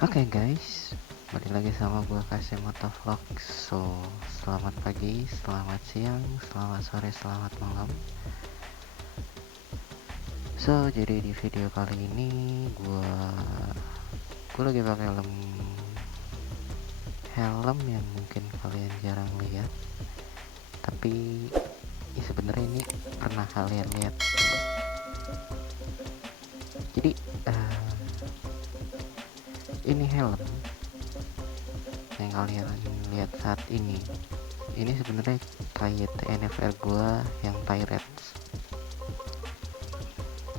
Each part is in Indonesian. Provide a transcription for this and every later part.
Oke guys, balik lagi sama gue Kasih Motovlog. Selamat pagi, selamat siang, selamat sore, selamat malam. Jadi di video kali ini gue lagi pakai helm yang mungkin kalian jarang lihat, tapi sebenarnya ini pernah kalian lihat. Jadi ini helm yang kalian lihat saat ini sebenarnya kayak NFL gua yang Pirates,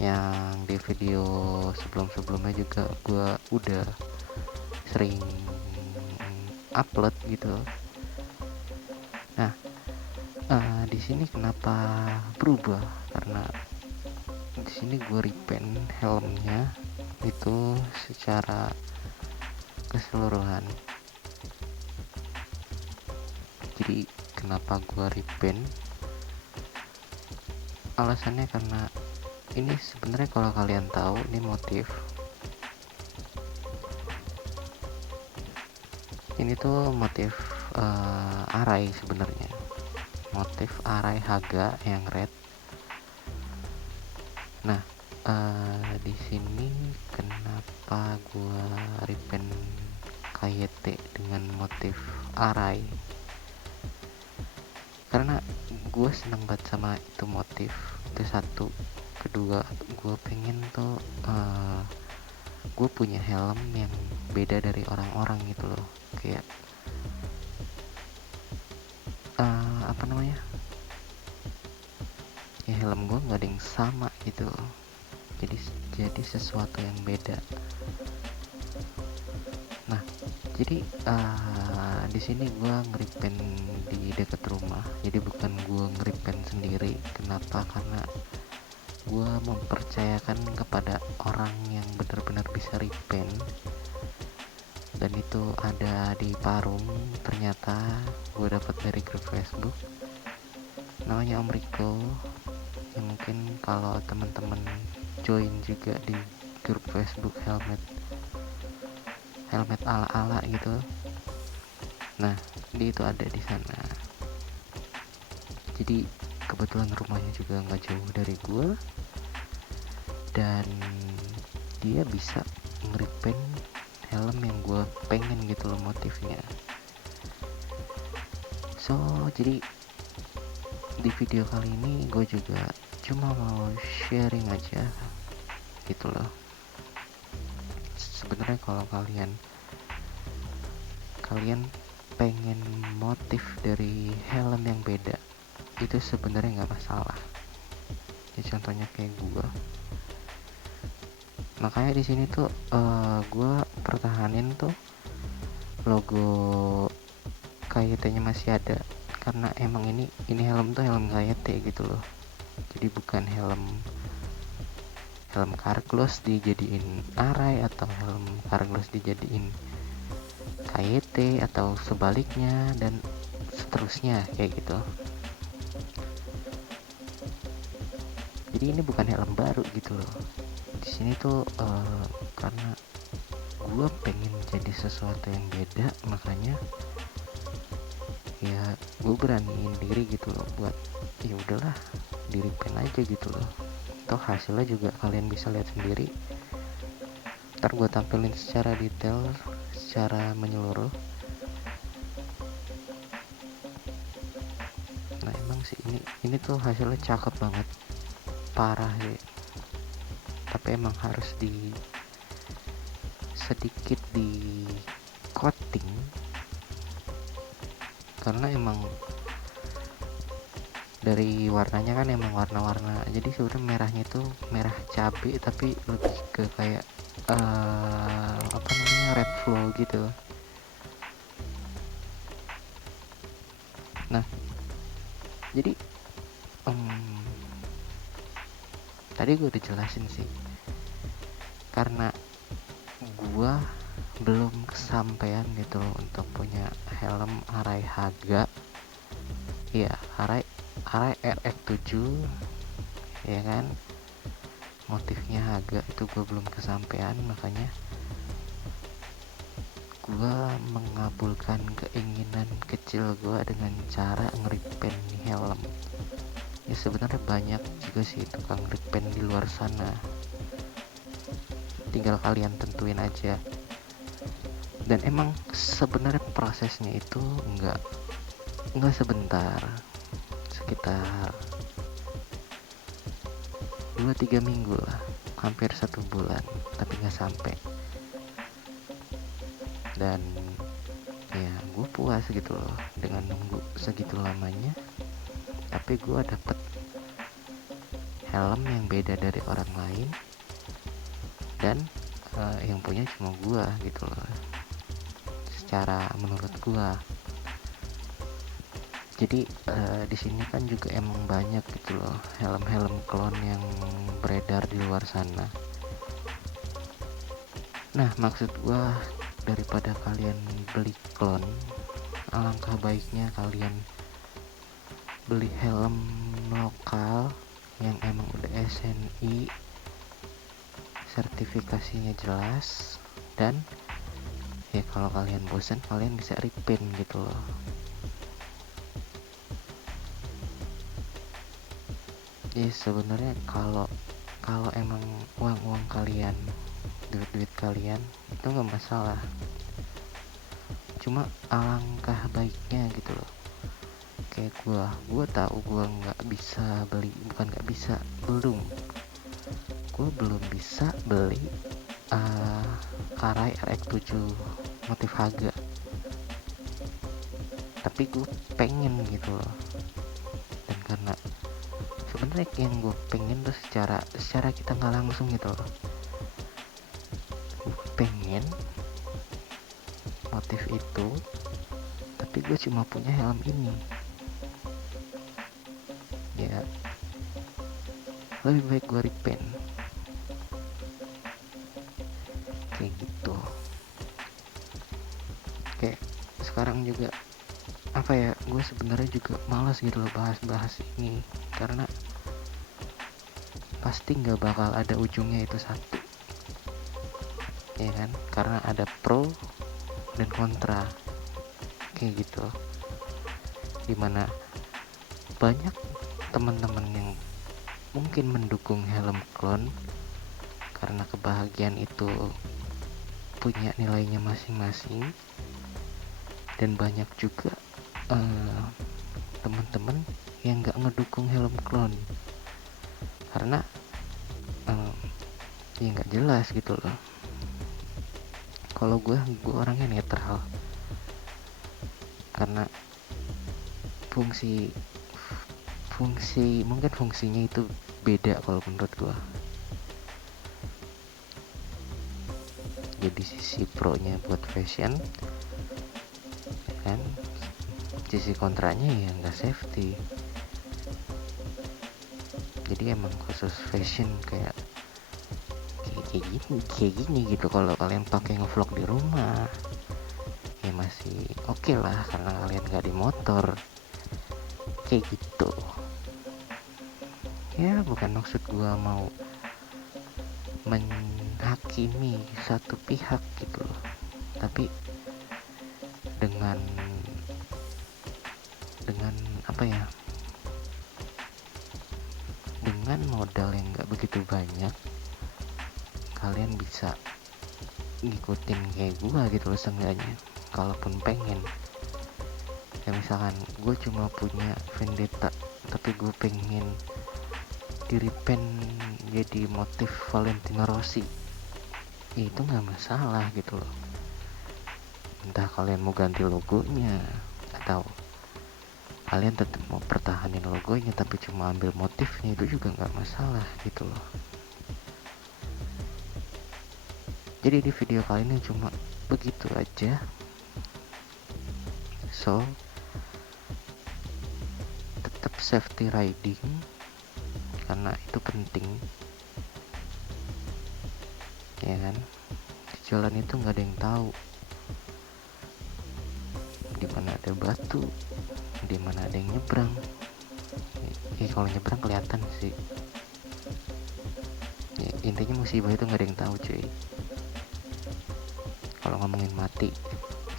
yang di video sebelumnya juga gua udah sering upload gitu. Nah, di sini kenapa berubah? Karena di sini gua repaint helmnya itu secara keseluruhan. Jadi kenapa gua repaint? Alasannya karena ini sebenarnya kalau kalian tahu ini tuh motif Arai, sebenarnya motif Arai Haga yang red. Nah, di sini kenapa gua repaint KYT dengan motif Arai? Karena gue seneng banget sama itu motif, itu satu. Kedua, gue pengen tuh gue punya helm yang beda dari orang-orang gitu loh. Kayak apa namanya, ya helm gue nggak ada yang sama gitu loh. Jadi sesuatu yang beda. Nah, jadi di sini gue ngeripen di dekat rumah. Jadi bukan gue ngeripen sendiri. Kenapa? Karena gue mempercayakan kepada orang yang benar-benar bisa repaint, dan itu ada di Parung. Ternyata gue dapat dari grup Facebook, namanya Om Riko. Ya mungkin kalau teman-teman join juga di grup Facebook helmet ala-ala gitu, nah dia itu ada di sana. Jadi kebetulan rumahnya juga nggak jauh dari gue, dan dia bisa nge-repaint helm yang gue pengen gitu loh motifnya. Jadi di video kali ini gue juga cuma mau sharing aja gitu loh. Sebenarnya kalau kalian pengen motif dari helm yang beda, itu sebenarnya nggak masalah. Ya contohnya kayak gue, makanya di sini tuh gue pertahanin tuh logo KYT-nya masih ada, karena emang ini helm tuh helm KYT gitu loh. Jadi bukan helm Carglass dijadiin Arai, atau helm Carglass dijadiin KYT, atau sebaliknya, dan seterusnya kayak gitu. Jadi ini bukan helm baru gitu loh. Di sini tuh karena gue pengen jadi sesuatu yang beda, makanya ya gue beraniin diri gitu loh buat ya udahlah di repaint aja gitu loh. Toh hasilnya juga kalian bisa lihat sendiri, ntar gue tampilin secara detail, secara menyeluruh. Nah emang sih ini tuh hasilnya cakep banget, parah ya. Tapi emang harus sedikit di coating, karena emang dari warnanya kan emang warna-warna. Jadi sebenarnya merahnya itu merah cabai, tapi lebih ke kayak apa namanya, red flow gitu. Nah jadi tadi gue udah jelasin sih, karena gue belum kesampaian gitu loh untuk punya helm Arai Haga. Ya Arai RX7 ya kan, motifnya Haga itu gue belum kesampaian, makanya gua mengabulkan keinginan kecil gua dengan cara ngeripen helm. Ya sebenarnya banyak juga sih tukang ngeripen di luar sana, tinggal kalian tentuin aja. Dan emang sebenarnya prosesnya itu nggak sebentar, sekitar 2-3 minggu lah, hampir 1 bulan, tapi nggak sampai. Dan ya gue puas gitu loh dengan nunggu segitu lamanya, tapi gue dapet helm yang beda dari orang lain, dan yang punya cuma gue gitu loh, secara menurut gue. Jadi di sini kan juga emang banyak gitu loh helm-helm clone yang beredar di luar sana. Nah, maksud gua daripada kalian beli clone, alangkah baiknya kalian beli helm lokal yang emang udah SNI, sertifikasinya jelas, dan ya kalau kalian bosan kalian bisa repaint gitu loh. Ya sebenarnya kalau emang uang kalian, duit kalian itu nggak masalah, cuma alangkah baiknya gitu loh. Kayak gue tahu gue nggak bisa beli, bukan nggak bisa, gue belum bisa beli Arai RX7 motif Haga, tapi gue pengen gitu loh. Dan karena sebenarnya yang gue pengen tuh secara kita nggak langsung gitu loh, gue pengen motif itu, tapi gue cuma punya helm ini. Ya lebih baik gue repaint kayak gitu. Kayak sekarang juga apa ya, gue sebenarnya juga malas gitu loh bahas ini, karena pasti nggak bakal ada ujungnya itu satu, ya kan? Karena ada pro dan kontra kayak gitu, dimana banyak teman-teman yang mungkin mendukung helm clone karena kebahagiaan itu punya nilainya masing-masing, dan banyak juga teman-teman yang nggak ngedukung helm clone karena ya nggak jelas gitu loh. Kalau gue orangnya netral, karena fungsi mungkin fungsinya itu beda kalau menurut gue. Jadi sisi pro nya buat fashion kan, sisi kontranya ya nggak safety. Jadi emang khusus fashion kayak gini gitu. Kalau kalian pakai ngevlog di rumah ya masih oke lah, karena kalian nggak di motor kayak gitu. Ya bukan maksud gua mau menghakimi satu pihak gitu loh, tapi dengan apa ya, dengan modal yang nggak begitu banyak kalian bisa ngikutin kayak gua gitu loh seenggaknya. Kalaupun pengen, ya misalkan gue cuma punya Vendetta tapi gue pengen di repaint jadi motif Valentino Rossi, ya itu nggak masalah gitu loh. Entah kalian mau ganti logonya atau kalian tetap mau pertahanin logonya tapi cuma ambil motifnya, itu juga nggak masalah gitu loh. Jadi di video kali ini cuma begitu aja. So tetap safety riding karena itu penting, ya kan? Di jalan itu nggak ada yang tahu di mana ada batu, di mana ada yang nyebrang. Kalau nyebrang kelihatan sih. Ya, intinya musibah itu nggak ada yang tahu cuy. Kalau ngomongin mati,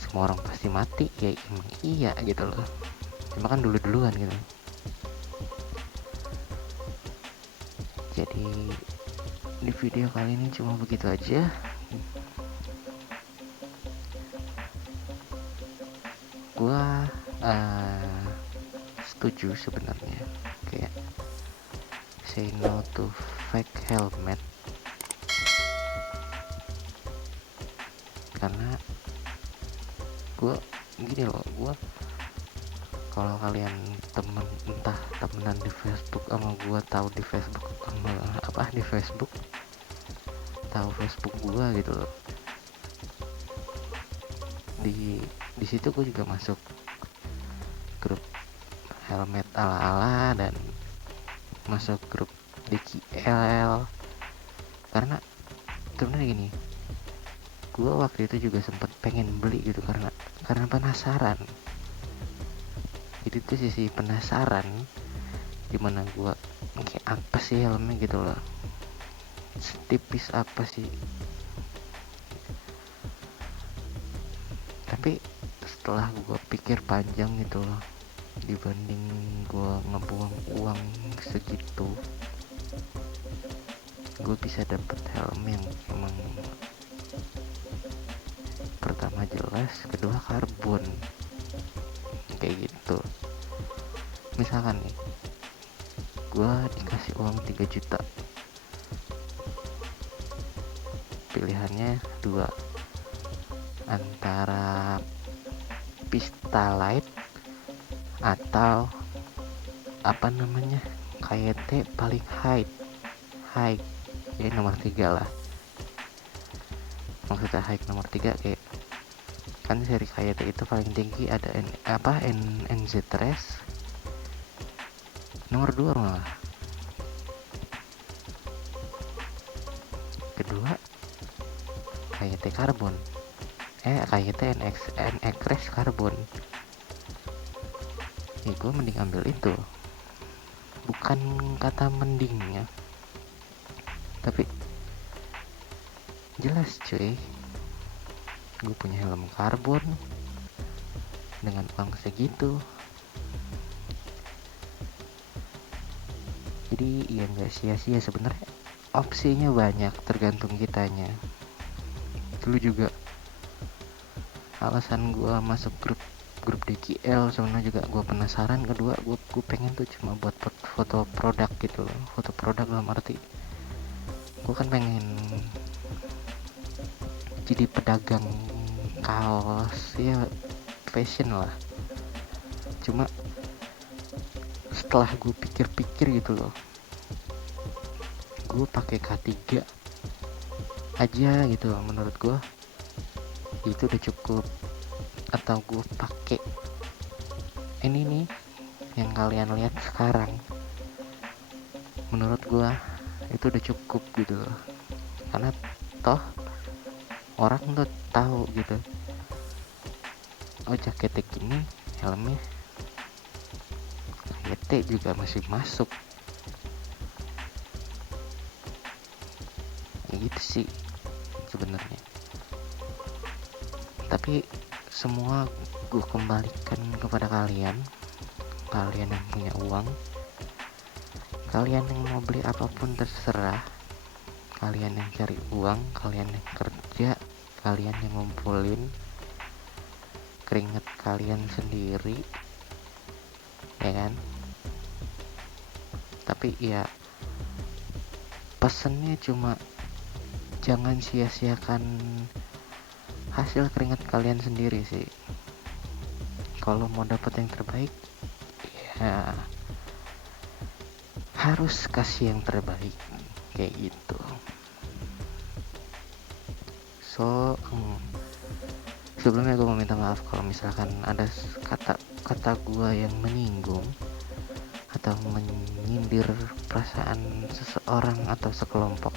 semua orang pasti mati, ya emang iya gitu loh, cuma kan duluan gitu. Jadi di video kali ini cuma begitu aja. Gua setuju sebenarnya, kayak say no to fake helmet, karena gue gini loh, gue kalau kalian entah temenan di Facebook sama gue, tahu di Facebook sama di Facebook tahu Facebook gue gitu loh, di situ gue juga masuk grup helmet ala-ala dan masuk grup DKL, karena sebenarnya gini, gue waktu itu juga sempet pengen beli gitu karena penasaran. Itu tuh sisi penasaran, dimana gue kayak apa sih helmnya gitu loh, setipis apa sih. Tapi setelah gue pikir panjang gitu loh, dibanding gue ngebuang uang segitu, gue bisa dapet helm yang emang pertama jelas, kedua karbon kayak gitu. Misalkan nih, gue dikasih uang 3 juta, pilihannya dua, antara Pistalight atau apa namanya, KYT paling high ya nomor 3 lah. Maksudnya high nomor 3, kayak kan seri KYT itu paling tinggi ada NZ Race, nomor 2 malah. Kedua KYT Carbon, KYT NX Race Carbon. Ya gue mending ambil itu, bukan kata mendingnya, tapi jelas cuy, gue punya helm karbon dengan uang segitu. Jadi ya nggak sia-sia sebenarnya, opsinya banyak tergantung kitanya. Dulu juga alasan gue masuk grup DKL sebenarnya juga gue penasaran. Kedua gue pengen tuh cuma buat foto produk gitu loh, foto produk dalam arti gue kan pengen jadi pedagang kaos ya, fashion lah. Cuma setelah gue pikir-pikir gitu loh, gue pakai K3 aja gitu loh, menurut gue itu udah cukup. Atau gue pakai ini nih yang kalian lihat sekarang, menurut gue itu udah cukup gitu loh, karena toh orang tuh tahu gitu, oh jaketnya gini, helmnya KYT juga masih masuk, ya gitu sih sebenarnya. Tapi semua gue kembalikan kepada kalian yang punya uang, kalian yang mau beli apapun terserah, kalian yang cari uang, kalian yang kerja, kalian yang ngumpulin keringat kalian sendiri, ya kan. Tapi ya pesennya cuma jangan sia-siakan hasil keringat kalian sendiri sih. Kalau mau dapat yang terbaik ya harus kasih yang terbaik kayak gitu. So sebelumnya gue mau minta maaf kalau misalkan ada kata gue yang menyinggung atau menyindir perasaan seseorang atau sekelompok,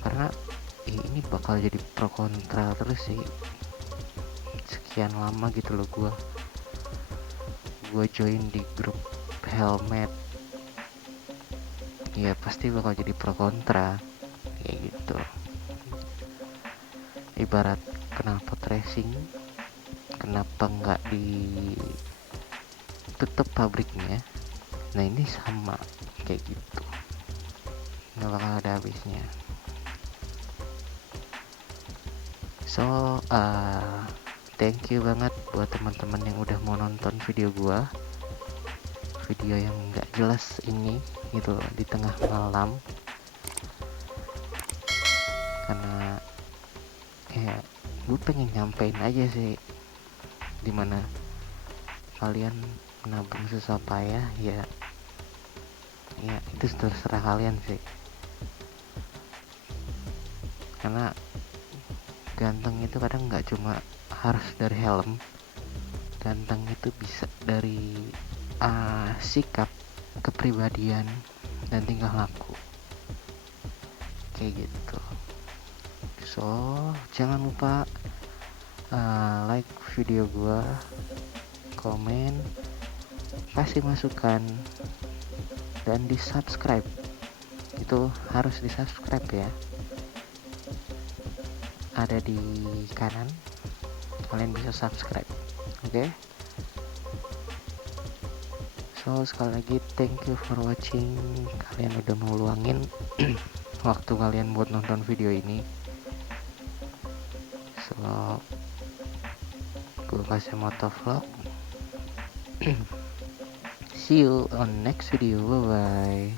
karena ini bakal jadi pro kontra terus sih. Sekian lama gitu loh gue join di grup helmet, ya pasti bakal jadi pro kontra kayak gitu. ibarat knalpot racing, kenapa nggak ditutup pabriknya? Nah ini sama kayak gitu, nggak bakal ada habisnya. So thank you banget buat teman-teman yang udah mau nonton video gua, video yang nggak jelas ini gitu di tengah malam, karena ya gue pengen nyampein aja sih, dimana kalian menabung susah payah ya itu terserah kalian sih, karena ganteng itu kadang nggak cuma harus dari helm, ganteng itu bisa dari sikap, kepribadian, dan tingkah laku kayak gitu. So jangan lupa like video gua, komen, kasih masukan, dan di subscribe. Itu harus di subscribe ya, ada di kanan, kalian bisa subscribe. Oke? So sekali lagi thank you for watching, kalian udah mau luangin waktu kalian buat nonton video ini. So gue kasih moto vlog. See you on next video, bye bye.